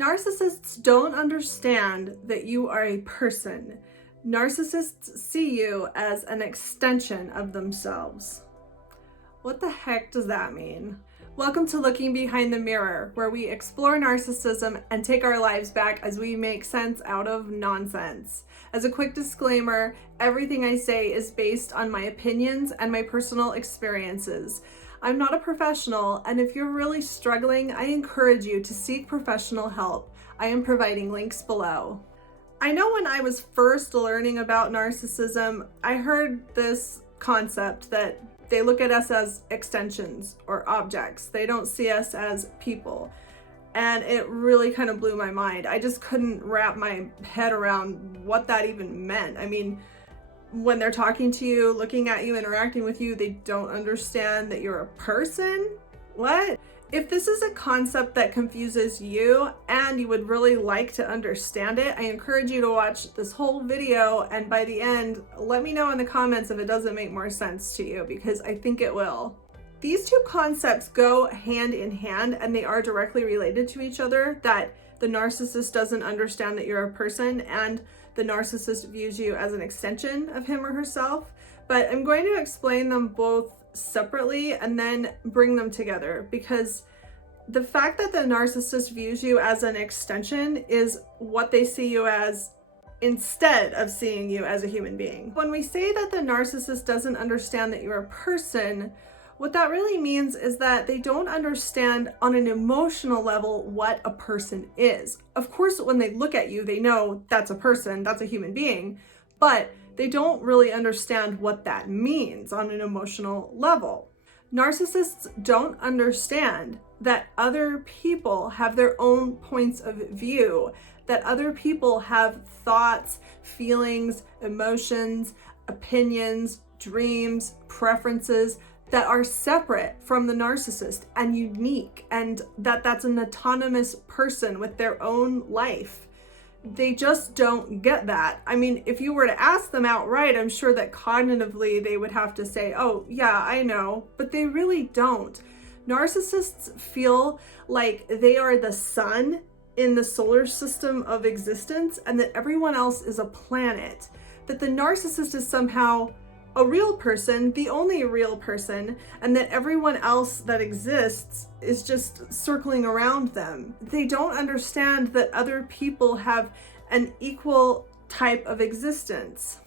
Narcissists don't understand that you are a person. Narcissists see you as an extension of themselves. What the heck does that mean? Welcome to Looking Behind the Mirror, where we explore narcissism and take our lives back as we make sense out of nonsense. As a quick disclaimer, everything I say is based on my opinions and my personal experiences. I'm not a professional, and if you're really struggling, I encourage you to seek professional help. I am providing links below. I know when I was first learning about narcissism, I heard this concept that they look at us as extensions or objects. They don't see us as people. And it really kind of blew my mind. I just couldn't wrap my head around what that even meant. I mean, when they're talking to you, looking at you, interacting with you, they don't understand that you're a person? What? If this is a concept that confuses you and you would really like to understand it, I encourage you to watch this whole video, and by the end, let me know in the comments if it doesn't make more sense to you, because I think it will. These two concepts go hand in hand, and they are directly related to each other, that the narcissist doesn't understand that you're a person and the narcissist views you as an extension of him or herself. But I'm going to explain them both separately and then bring them together, because the fact that the narcissist views you as an extension is what they see you as instead of seeing you as a human being. When we say that the narcissist doesn't understand that you're a person, what that really means is that they don't understand on an emotional level what a person is. Of course, when they look at you, they know that's a person, that's a human being, but they don't really understand what that means on an emotional level. Narcissists don't understand that other people have their own points of view, that other people have thoughts, feelings, emotions, opinions, dreams, preferences that are separate from the narcissist and unique, and that's an autonomous person with their own life. They just don't get that. I mean, if you were to ask them outright, I'm sure that cognitively they would have to say, oh yeah, I know, but they really don't. Narcissists feel like they are the sun in the solar system of existence and that everyone else is a planet, that the narcissist is somehow a real person, the only real person, and that everyone else that exists is just circling around them. They don't understand that other people have an equal type of existence.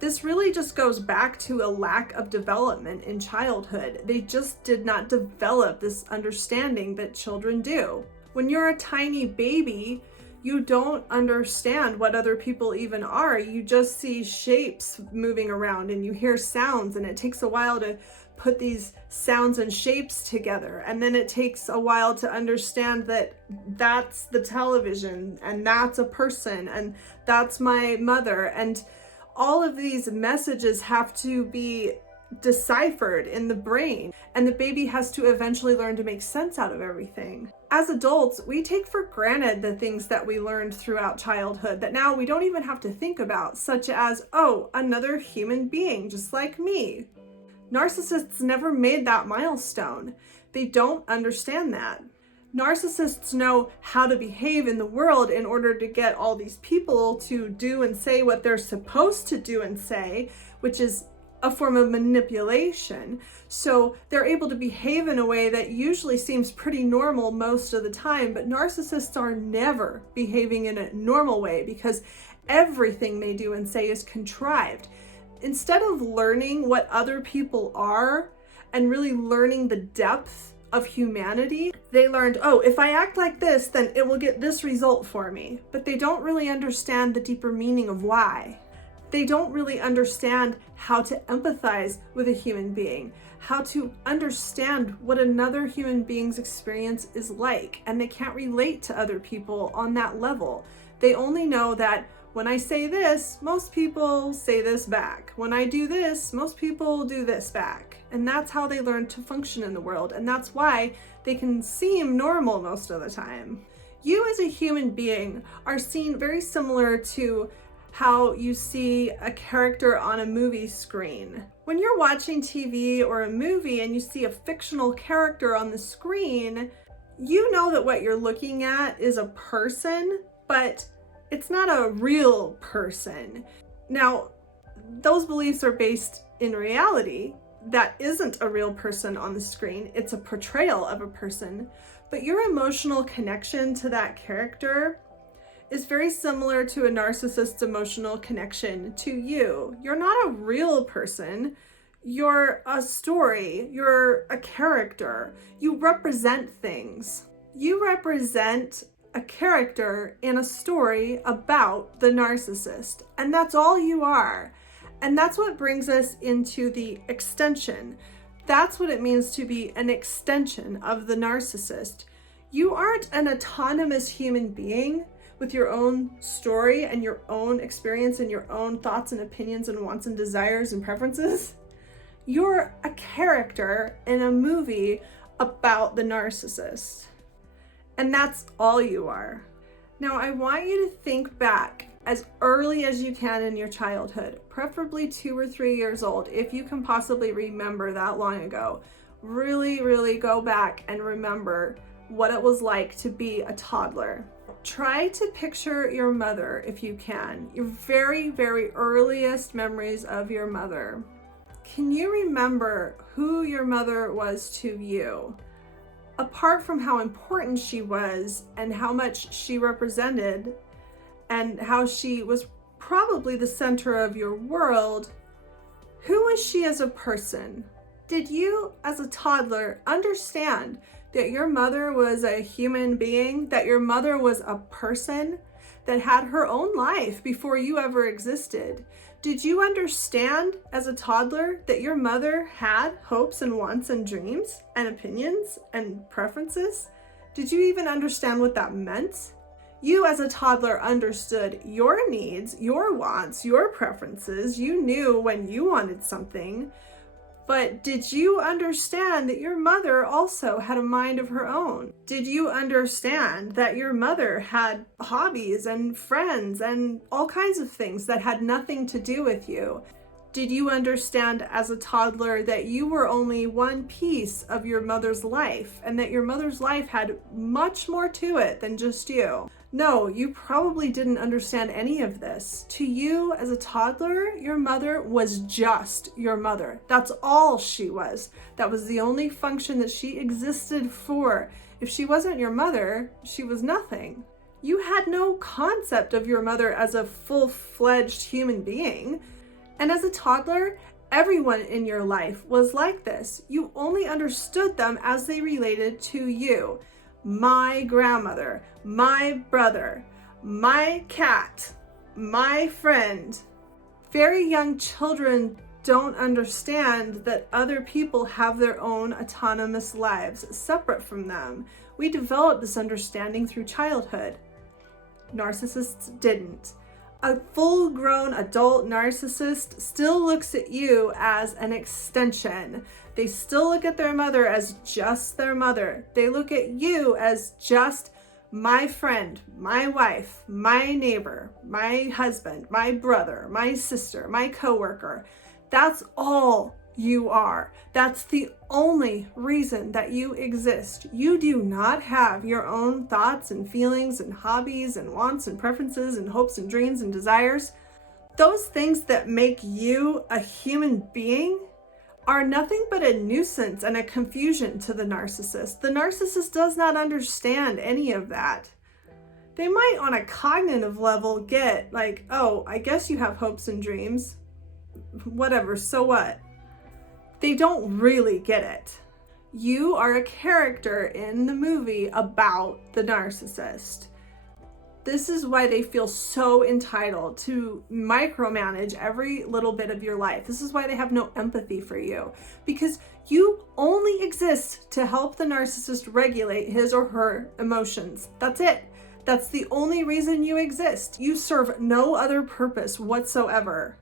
This really just goes back to a lack of development in childhood. They just did not develop this understanding that children do. When you're a tiny baby, you don't understand what other people even are. You just see shapes moving around and you hear sounds, and it takes a while to put these sounds and shapes together. And then it takes a while to understand that that's the television, and that's a person, and that's my mother. And all of these messages have to be deciphered in the brain, and the baby has to eventually learn to make sense out of everything. As adults, we take for granted the things that we learned throughout childhood that now we don't even have to think about, such as, oh, another human being just like me. Narcissists never made that milestone. They don't understand that. Narcissists know how to behave in the world in order to get all these people to do and say what they're supposed to do and say, which is a form of manipulation. So they're able to behave in a way that usually seems pretty normal most of the time, but narcissists are never behaving in a normal way because everything they do and say is contrived. Instead of learning what other people are and really learning the depth of humanity, they learned, oh, if I act like this, then it will get this result for me. But they don't really understand the deeper meaning of why. They don't really understand how to empathize with a human being, how to understand what another human being's experience is like, and they can't relate to other people on that level. They only know that when I say this, most people say this back. When I do this, most people do this back. And that's how they learn to function in the world, and that's why they can seem normal most of the time. You as a human being are seen very similar to how you see a character on a movie screen. When you're watching TV or a movie and you see a fictional character on the screen, You know that what you're looking at is a person, but it's not a real person. Now, those beliefs are based in reality. That isn't a real person on the screen. It's a portrayal of a person, but your emotional connection to that character is very similar to a narcissist's emotional connection to you. You're not a real person. You're a story. You're a character. You represent things. You represent a character in a story about the narcissist, and that's all you are. And that's what brings us into the extension. That's what it means to be an extension of the narcissist. You aren't an autonomous human being with your own story and your own experience and your own thoughts and opinions and wants and desires and preferences. You're a character in a movie about the narcissist. And that's all you are. Now, I want you to think back as early as you can in your childhood, preferably 2 or 3 years old, if you can possibly remember that long ago. Really, really go back and remember what it was like to be a toddler. Try to picture your mother if you can, your very, very earliest memories of your mother. Can you remember who your mother was to you? Apart from how important she was and how much she represented and how she was probably the center of your world, who was she as a person? Did you, as a toddler, understand that your mother was a human being, that your mother was a person that had her own life before you ever existed? Did you understand as a toddler that your mother had hopes and wants and dreams and opinions and preferences? Did you even understand what that meant? You as a toddler understood your needs, your wants, your preferences. You knew when you wanted something. But did you understand that your mother also had a mind of her own? Did you understand that your mother had hobbies and friends and all kinds of things that had nothing to do with you? Did you understand as a toddler that you were only one piece of your mother's life and that your mother's life had much more to it than just you? No, you probably didn't understand any of this. To you as a toddler, your mother was just your mother. That's all she was. That was the only function that she existed for. If she wasn't your mother, she was nothing. You had no concept of your mother as a full-fledged human being. And as a toddler, everyone in your life was like this. You only understood them as they related to you. My grandmother, my brother, my cat, my friend. Very young children don't understand that other people have their own autonomous lives separate from them. We develop this understanding through childhood. Narcissists didn't. A full-grown adult narcissist still looks at you as an extension. They still look at their mother as just their mother. They look at you as just my friend, my wife, my neighbor, my husband, my brother, my sister, my coworker. That's all you are. That's the only reason that you exist. You do not have your own thoughts and feelings and hobbies and wants and preferences and hopes and dreams and desires. Those things that make you a human being are nothing but a nuisance and a confusion to the narcissist. The narcissist does not understand any of that. They might on a cognitive level get like, oh, I guess you have hopes and dreams. Whatever, so what? They don't really get it. You are a character in the movie about the narcissist. This is why they feel so entitled to micromanage every little bit of your life. This is why they have no empathy for you, because you only exist to help the narcissist regulate his or her emotions. That's it. That's the only reason you exist. You serve no other purpose whatsoever.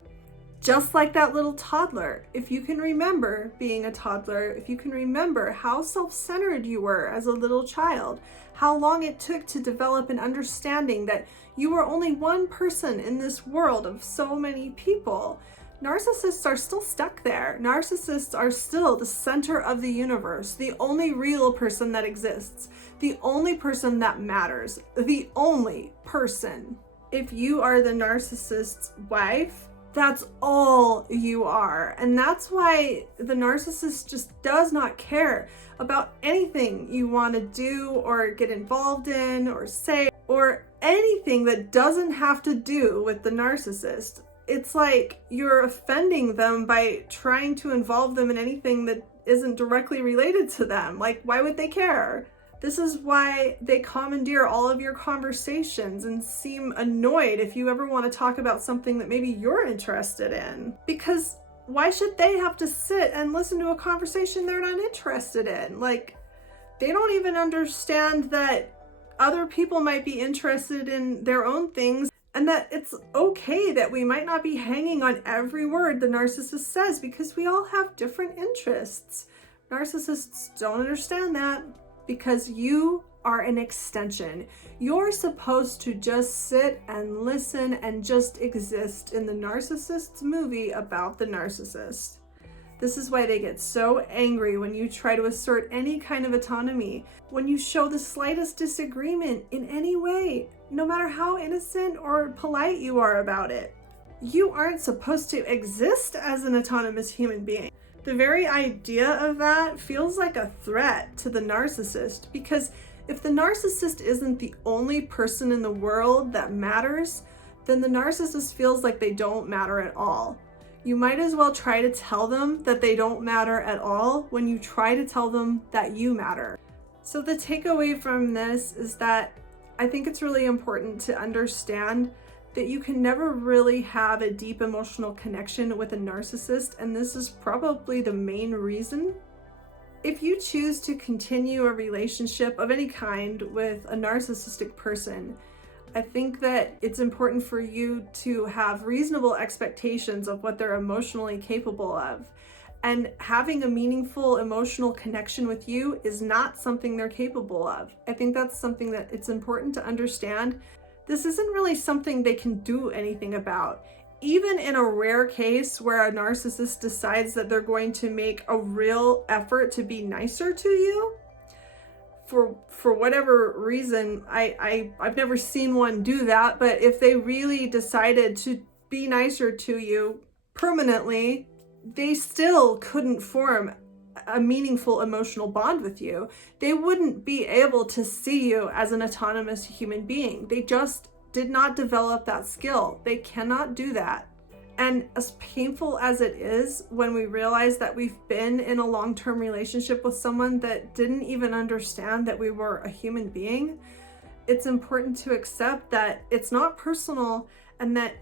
Just like that little toddler, if you can remember being a toddler, if you can remember how self-centered you were as a little child, how long it took to develop an understanding that you were only one person in this world of so many people, Narcissists are still stuck there. Narcissists are still the center of the universe, the only real person that exists, the only person that matters, the only person. If you are the narcissist's wife, that's all you are. And that's why the narcissist just does not care about anything you want to do or get involved in or say, or anything that doesn't have to do with the narcissist. It's like you're offending them by trying to involve them in anything that isn't directly related to them. Like, why would they care? This is why they commandeer all of your conversations and seem annoyed if you ever want to talk about something that maybe you're interested in. Because why should they have to sit and listen to a conversation they're not interested in? Like, they don't even understand that other people might be interested in their own things, and that it's okay that we might not be hanging on every word the narcissist says because we all have different interests. Narcissists don't understand that because you are an extension. You're supposed to just sit and listen and just exist in the narcissist's movie about the narcissist. This is why they get so angry when you try to assert any kind of autonomy, when you show the slightest disagreement in any way, no matter how innocent or polite you are about it. You aren't supposed to exist as an autonomous human being. The very idea of that feels like a threat to the narcissist, because if the narcissist isn't the only person in the world that matters, then the narcissist feels like they don't matter at all. You might as well try to tell them that they don't matter at all when you try to tell them that you matter. So the takeaway from this is that I think it's really important to understand that you can never really have a deep emotional connection with a narcissist, and this is probably the main reason. If you choose to continue a relationship of any kind with a narcissistic person, I think that it's important for you to have reasonable expectations of what they're emotionally capable of. And having a meaningful emotional connection with you is not something they're capable of. I think that's something that it's important to understand. This isn't really something they can do anything about. Even in a rare case where a narcissist decides that they're going to make a real effort to be nicer to you, for whatever reason, I've never seen one do that, but if they really decided to be nicer to you permanently, they still couldn't form a meaningful emotional bond with you. They wouldn't be able to see you as an autonomous human being. They just did not develop that skill. They cannot do that. And as painful as it is when we realize that we've been in a long-term relationship with someone that didn't even understand that we were a human being, it's important to accept that it's not personal, and that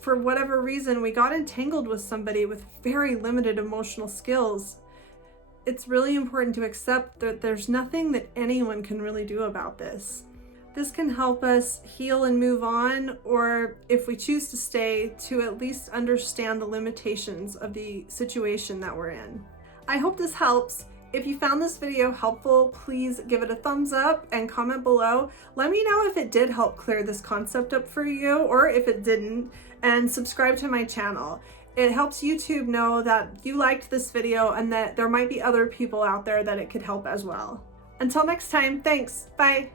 for whatever reason we got entangled with somebody with very limited emotional skills. It's really important to accept that there's nothing that anyone can really do about this. This can help us heal and move on, or if we choose to stay, to at least understand the limitations of the situation that we're in. I hope this helps. If you found this video helpful, please give it a thumbs up and comment below. Let me know if it did help clear this concept up for you, or if it didn't, and subscribe to my channel. It helps YouTube know that you liked this video and that there might be other people out there that it could help as well. Until next time, thanks, bye.